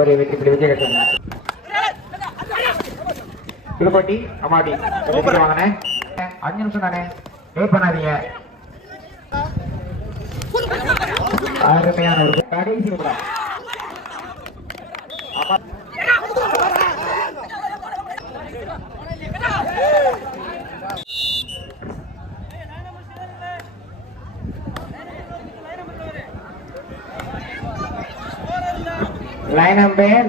ஒரு வெற்றி புள்ளி கட்டம் திருப்பட்டி அம்மாடி சூப்பர் வாங்கண்ணே அஞ்சு நிமிஷம் தானே? வெயிட் பண்ணாதீங்க. அருமையான ஒரு கடைசி நிமிடம். லைன் அம்பேர்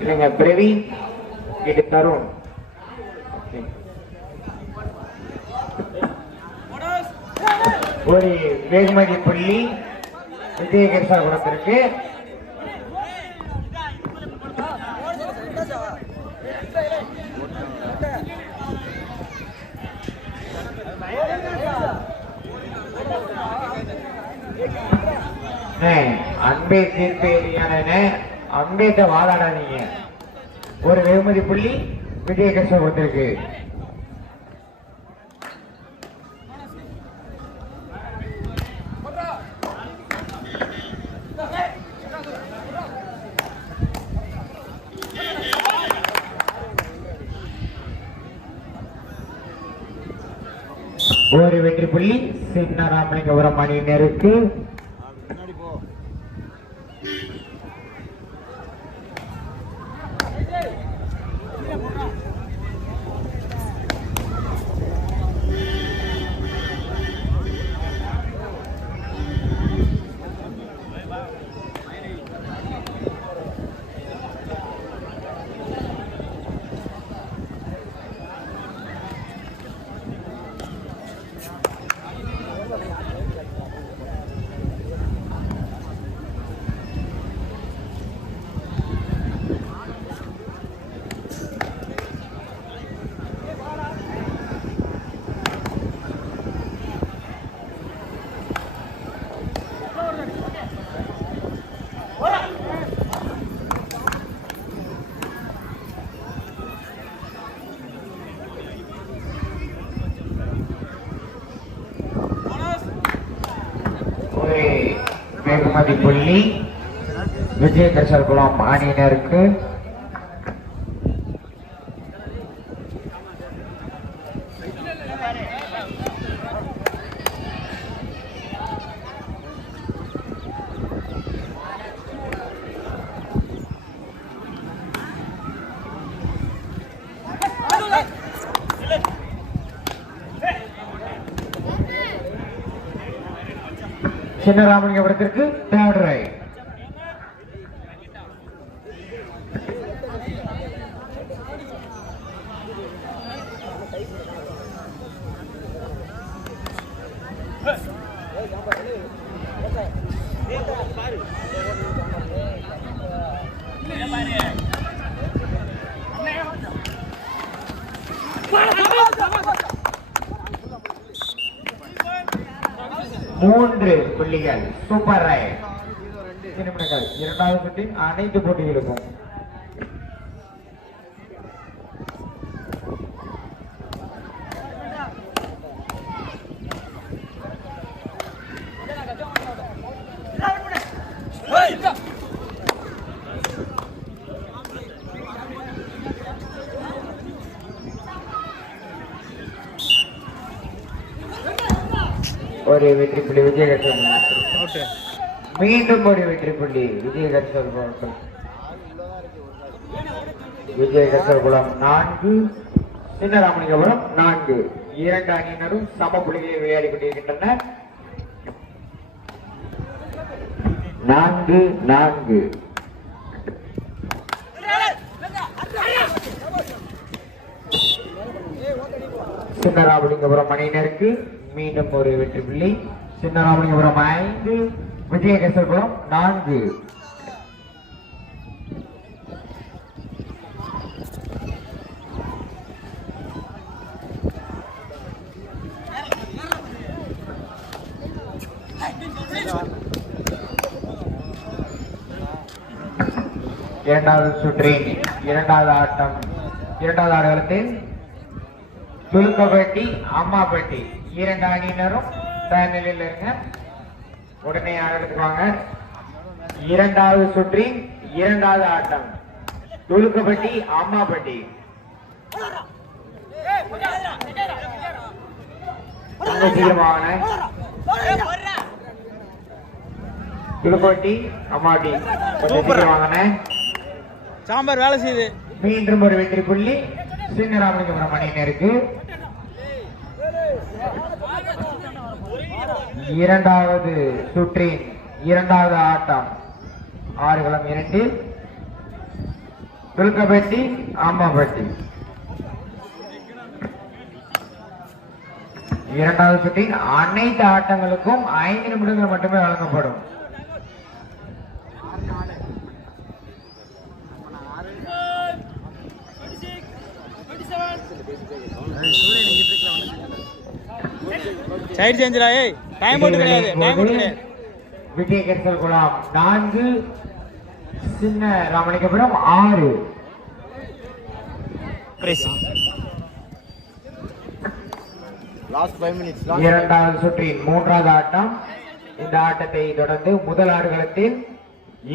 இல்லைங்க பிரவீன் இது தருண். ஒரு வேகுமதி புள்ளி விஜயகரிசா குணத்திற்கு அன்பே தீர்ப்பேரியான அன்பேத்த வாழாடாதீங்க ஒரு வெகுமதி புள்ளி விஜயகிருஷ்ணன் வந்திருக்கு. ஒரு வெற்றி புள்ளி சின்ன ராமலிங்கபுரம் அணியினருக்கு ஒரு வெகுமதி புள்ளி விஜயகரிசல் குளம் அணியினருக்கு சின்னராமலிங்கபுரத்திற்கு தேர்ட் ரைட் மூன்று புள்ளிகள் சூப்பர் ரைட் இரண்டாவது சுற்றின் அனைத்து போட்டிகளுக்கும் ஒரு வெற்றி புள்ளி விஜயகட்சன் மீண்டும் ஒரு வெற்றி புள்ளி விஜயகட்சன் அவர்கள். குளம் நான்கு சின்னராமலிங்கபுரம் நான்கு. இரண்டு அணியினரும் சம புள்ளிகளை விளையாடி கொண்டிருக்கின்றனர் நான்கு நான்கு. சின்னராமலிங்கபுரம் அணியினருக்கு மீண்டும் ஒரு வெற்றி புள்ளி. சின்னராமலிங்கபுரம் ஐந்து விஜயகேசரபுரம் நான்கு. இரண்டாவது சுற்றின் இரண்டாவது ஆட்டம். இரண்டாவது ஆடுகளத்தில் துலுக்கப்பட்டி அம்மாப்பட்டி. இரண்டு அணியினரும் தயார் நிலையில் இருங்க. உடனே ஆட்டத்துக்கு வாங்க இரண்டாவது சுற்றின் இரண்டாவது ஆட்டம். துலுக்கப்பட்டி அம்மாப்பட்டி. துலுக்கப்பட்டி அம்மாட்டி கொஞ்சம் சாம்பார் வேலை செய்யுது. மீண்டும் ஒரு வெற்றி புள்ளி. சின்னராமலிங்கபுரம் அணியினருக்கு. இரண்டாவது சுற்றின் இரண்டாவது ஆட்டம். ஆறுகளம் இரண்டில் துல்கப்பட்டி அம்மாப்பட்டி இரண்டாவது சுற்றின் அனைத்து ஆட்டங்களுக்கும் ஐந்து நிமிடங்கள் மட்டுமே வழங்கப்படும். சைடு சேஞ்சரா ஏய். டைம் போட்டு கிடையாது. டைம் குலாம் நான்கு சின்ன ராமலிங்கபுரம் ஆறு. இரண்டாவது சுற்றின் மூன்றாவது ஆட்டம். இந்த ஆட்டத்தை தொடர்ந்து முதல் ஆடுகளத்தில்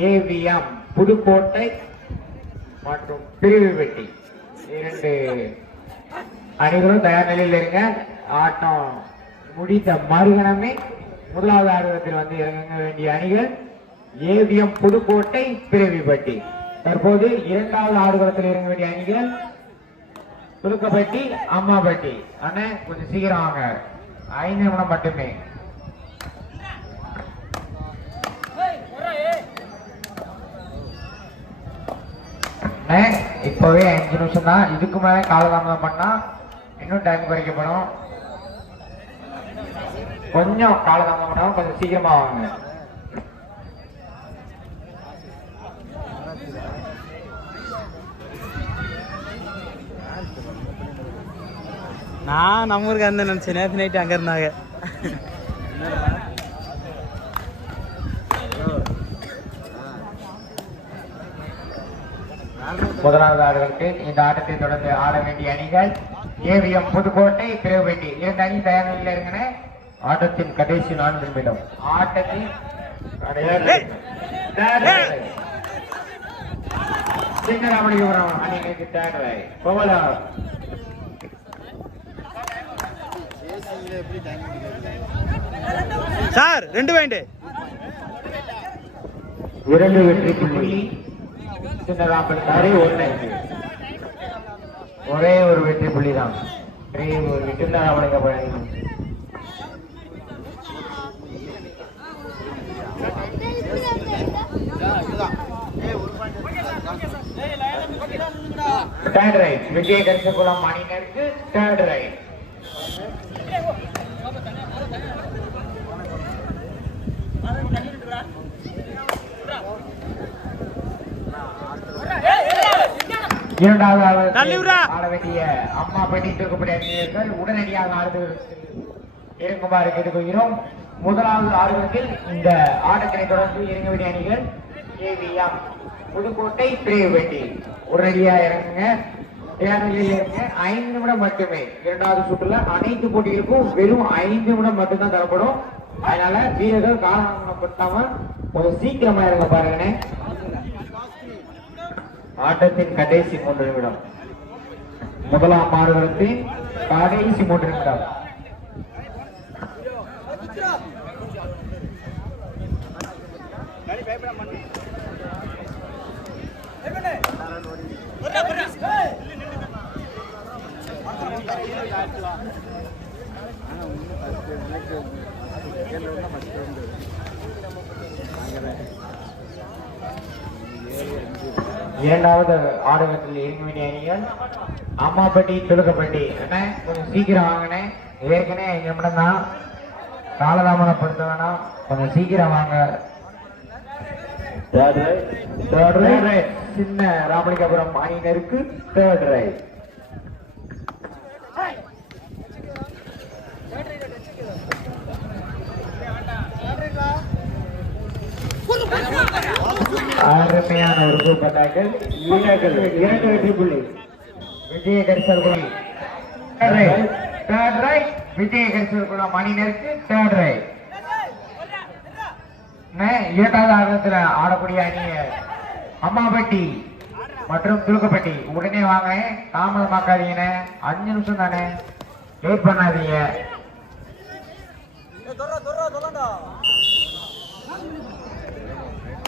ஏவிஎம் புதுக்கோட்டை மற்றும் பிரிவு வெட்டி இரண்டு அணிகளும் தயார் நிலையில் இருங்க. ஆட்டம் முடித்த மறுகணமே முதலாவது ஆர்வத்தில் வந்து இறங்க வேண்டிய அணிகள் ஏவிஎம் புதுக்கோட்டை பிறவிப்பட்டி தற்போது இரண்டாவது ஆடுகளத்தில் இறங்க வேண்டிய அணிகள் துலுக்கப்பட்டி அம்மாப்பட்டி அண்ணே கொஞ்சம் சீக்கிரம் வாங்க. ஐந்து நிமிடம் மட்டுமே. அண்ணே, இப்பவே அஞ்சு நிமிஷம் தான் இதுக்கு மேல காலதாமதம் பண்ணா இன்னும் டைம் குறைக்கப்படும். கொஞ்சம் காலதாமதம் பண்ணாலும் கொஞ்சம் சீக்கிரமா வாங்க. நான் நம்ம ஊருக்கு அந்த நினைச்சேன். நேற்று நைட்டு அங்க இருந்தாங்க. முதலாவது ஆடுகளுக்கு இந்த ஆட்டத்தை தொடர்ந்து ஆட வேண்டிய அணிகள் ஏவிஎம் புதுக்கோட்டை பிறகுபட்டி இரண்டு அணி தயார் நிலையில் இருங்கன ஆட்டத்தின் கடைசி நான்கு நிமிடம். ஆட்டத்தின் சார் ரெண்டு பாயிண்ட் இரண்டு வெற்றி புள்ளி. சின்னராமலிங்காரி ஒன்று ஒரே ஒரு வெற்றி புள்ளி தான் ஒரே ஒரு சின்னராமலிங்கம் தேர்ட் ரைட் விஜய கரிசகுளம் அணியினருக்கு தேர்ட் ரைட் இரண்டாவது தள்ளி விட்றா. ஆடுகளத்தில் ஆட வேண்டிய அம்மா பெட்டி தூக்கப்பட்ட அணியினர்கள் உடனடியாக ஆடுவதற்கு இருக்குமாறு கேட்டுக்கொள்கிறோம். முதலாவது ஆடுகளத்தில் இந்த ஆட்டத்தினை தொடர்ந்து இறங்க வேண்டிய அணிகள் ஏவிஎம் புதுக்கோட்டை பிரேவெட்டி உடனடியா இறங்குங்க. ஐந்து நிமிடம் மட்டுமே. இரண்டாவது சுற்றுல அனைத்து போட்டிகளுக்கும் வெறும் ஐந்து நிமிடம் மட்டும்தான் தரப்படும். அதனால வீரர்கள் காலப்படுத்தாம கொஞ்சம் சீக்கிரமா இறங்க பாருங்கண்ணே. ஆட்டத்தின் கடைசி மூன்று நிமிடம். முதலாம் மாறுவதற்கு கடைசி மூன்று நிமிடம். இரண்டாவது ஆடுகளத்தில் இறங்க வேண்டிய அணிகள் அம்மாப்பட்டி துலுக்கப்பட்டி. அண்ணே கொஞ்சம் சீக்கிரம் வாங்கண்ணே. ஏற்கனவே ஐந்து நிமிடம் தான் காலதாமதப்படுத்த வேணாம் கொஞ்சம் சீக்கிரம் வாங்க. சின்ன ராமலிங்கபுரம் அணியினருக்கு தேர்ட் ரைட் அருமையான ஒரு சூப்பர் இரண்டு இரண்டு வெற்றி புள்ளி விஜய கரிசல் புள்ளி தேர்ட் ரைட் விஜய் கரிசூர் மணினருக்கு தேர்ட் ரைட் இரண்டாவது ஆட்டத்தில் ஆடக்கூடிய அணிய அம்மாபட்டி மற்றும் துருக்கப்பட்டி உடனே வாங்க. தாமதமாக்காதீங்கண்ணே அஞ்சு நிமிஷம் தானே. வெயிட் பண்ணாதீங்க.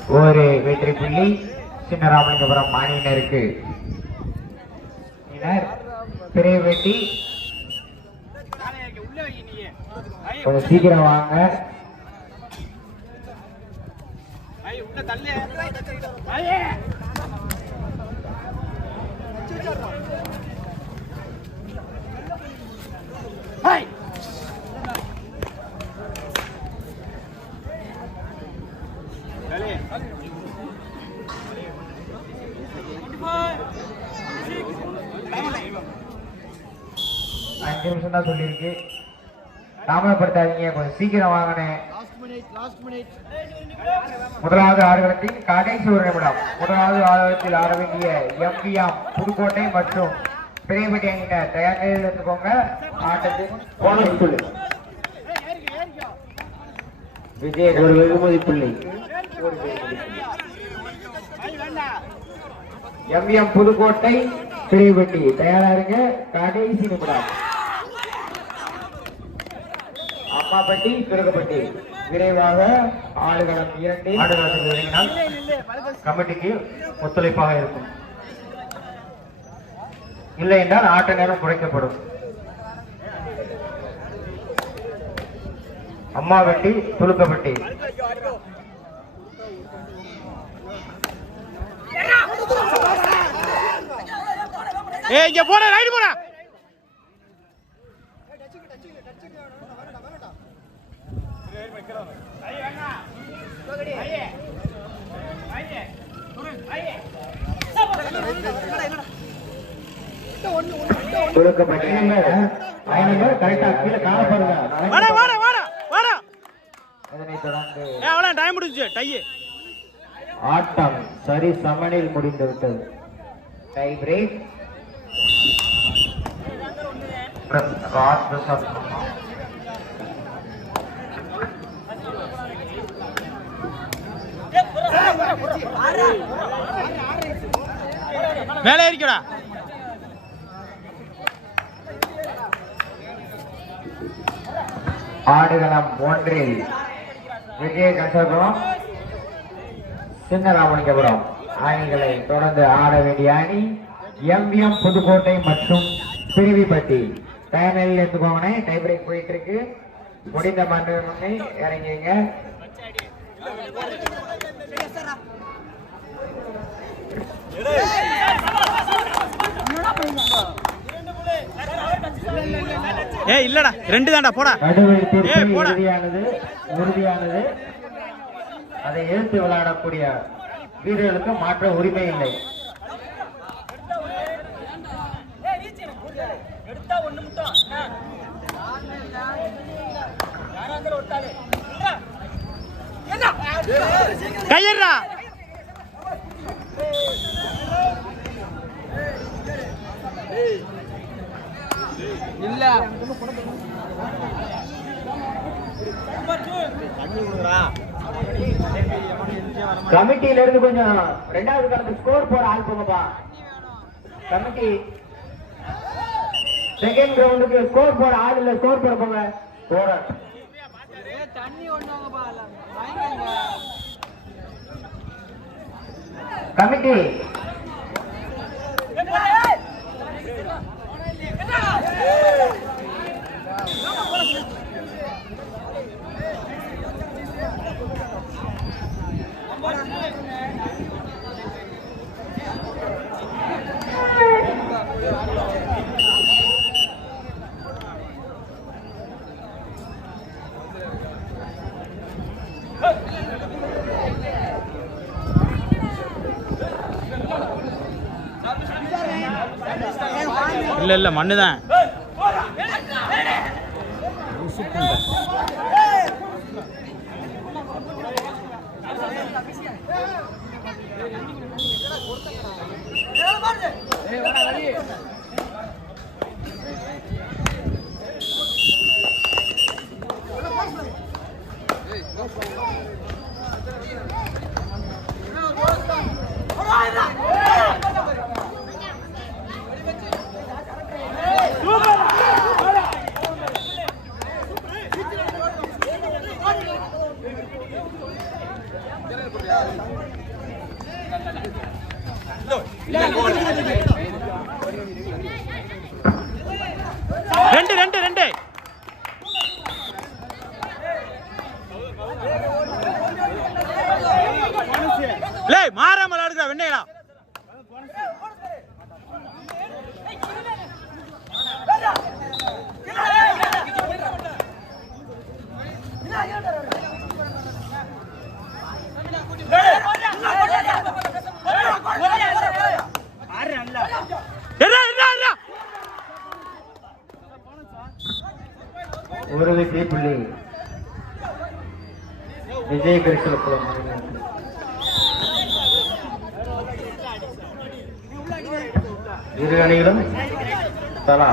ஒரு வெற்றி புள்ளி சின்னராமலிங்கபுரம் மாநிலருக்கு இனர் வெட்டி கொஞ்சம் சீக்கிரம் வாங்க. அஞ்சு சொல்லியிருக்கு தாமதப்படுத்தாதீங்க. கொஞ்சம் சீக்கிரம் வாங்கினேன் முதலாவது ஆடுகளத்தில் கடைசி ஒரு நிமிடம். முதலாவது ஆடுகளத்தில் ஆட வேண்டிய எம்பிஎம் புதுக்கோட்டை மற்றும் பெரியப்பட்டி அணியினர் தயார் நிலையில் இருந்துக்கோங்க ஆட்டத்தில் விஜய் ஒரு வெகுமதி புள்ளி. எம்பிஎம் புதுக்கோட்டை பெரியப்பட்டி தயாரா இருங்க. கடைசி நிமிடம். அம்மாப்பட்டி துருக்கப்பட்டி விரைவாக ஆடுகளம் இரண்டு. ஆடுகளத்துக்கு இறங்கினால் கமிட்டிக்கு ஒத்துழைப்பாக இருக்கும். இல்லை என்றால் ஆட்ட நேரம் குறைக்கப்படும். அம்மாவட்டி துலுக்கப்பட்டி ஏய் இங்க போடா ரைடு போடா துலுக்கப்பட்டி கரெக்டா கீழே காணப்படுங்க வாடா வாடா வாடா வாடா. தொடர்ந்து ஏ டைம் முடிஞ்சுச்சு. டையு ஆட்டம் சரி சமனில் முடிந்து விட்டது டை பிரேக் மேலே இருக்கடா ஆடுகளம் ஒன்றில் விஜய கசபுரம் சின்னராமலிங்கபுரம். அணிகளை தொடர்ந்து ஆட வேண்டிய அணி எம்எம் புதுக்கோட்டை மற்றும் பிரிவிப்பட்டி. தயாரில் எடுத்துக்கோங்கண்ணே டை பிரேக் போயிட்டு இருக்கு. முடிந்த மண்ணு இறங்கிங்க ஏய் இல்லடா. ரெண்டு தான்டா போடா. ஏய், போடா. உறுதியானது அதை எதிர்த்து விளையாடக்கூடிய வீரர்களுக்கு மாற்ற உரிமை இல்லை. கையறா கமிட்டியில இருந்து கொஞ்சம் ரெண்டாவது காலத்து ஸ்கோர் போட ஆள் போங்கப்பா. கமிட்டி. செகண்ட் கிரவுண்டுக்கு ஸ்கோர் போட ஆள் இல்ல ஸ்கோர் போட போங்க. போற. கமிட்டி. இல்லை இல்லை மண்ணு தான் ரெண்டு rồi ஒரு வெற்றி புள்ளி. விஜய் கரிசலப்புலம் இரு அணிகளும் தலா.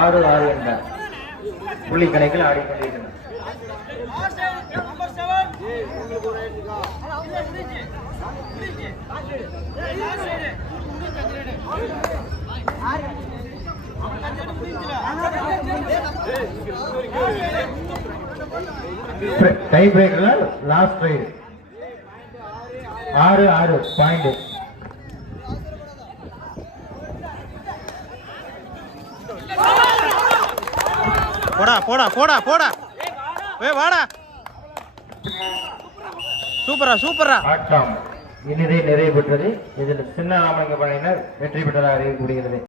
ஆறு ஆறு என்ற புள்ளி கணக்கில் ஆடிக்கொண்டிருக்கின்றன. டை பிரேக்கர்ல லாஸ்ட் ரைடு ஆறு ஆறு பாயிண்ட் போடா போடா போடா போடா. ஏ வாடா. சூப்பரா சூப்பரா ஆட்டம். இனிதே நிறைவு பெற்றது. இதில் சின்ன ராமலிங்க படையினர் வெற்றி பெற்றதாக அறிவிக்கப்படுகிறது